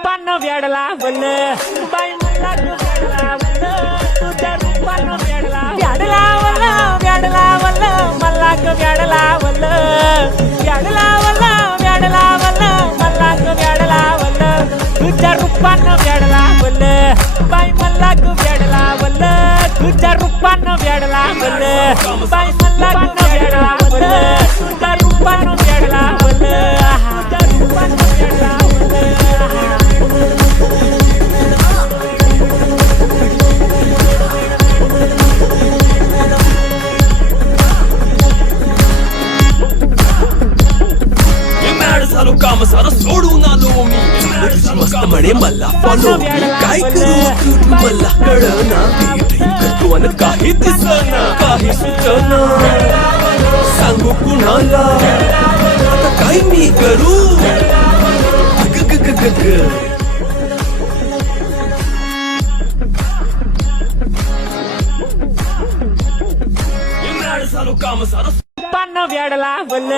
रूपानं वेडला वल बाई मला ग वेडला वल तुझ्या रूपानं वेडला वेडला वल वेडला वल मला ग वेडला वल वेडला वल वेडला वल मला ग वेडला वल तुझ्या रूपानं वेडला वल बाई मला ग वेडला वल तुझ्या रूपानं वेडला वल बाई मला ग वेडला वल तुझ्या रूपानं वेडला वल तुझ्या रूपानं वेडला झालो काम सारं सोडून आलो मी तुझी मस्त म्हणे मला फॉलो काय करू तू मला कळना करतो आणि काही दिसना काही सुचना सांगू कुणाला आता काय मी करू झालो काम सारं पान वेडला वल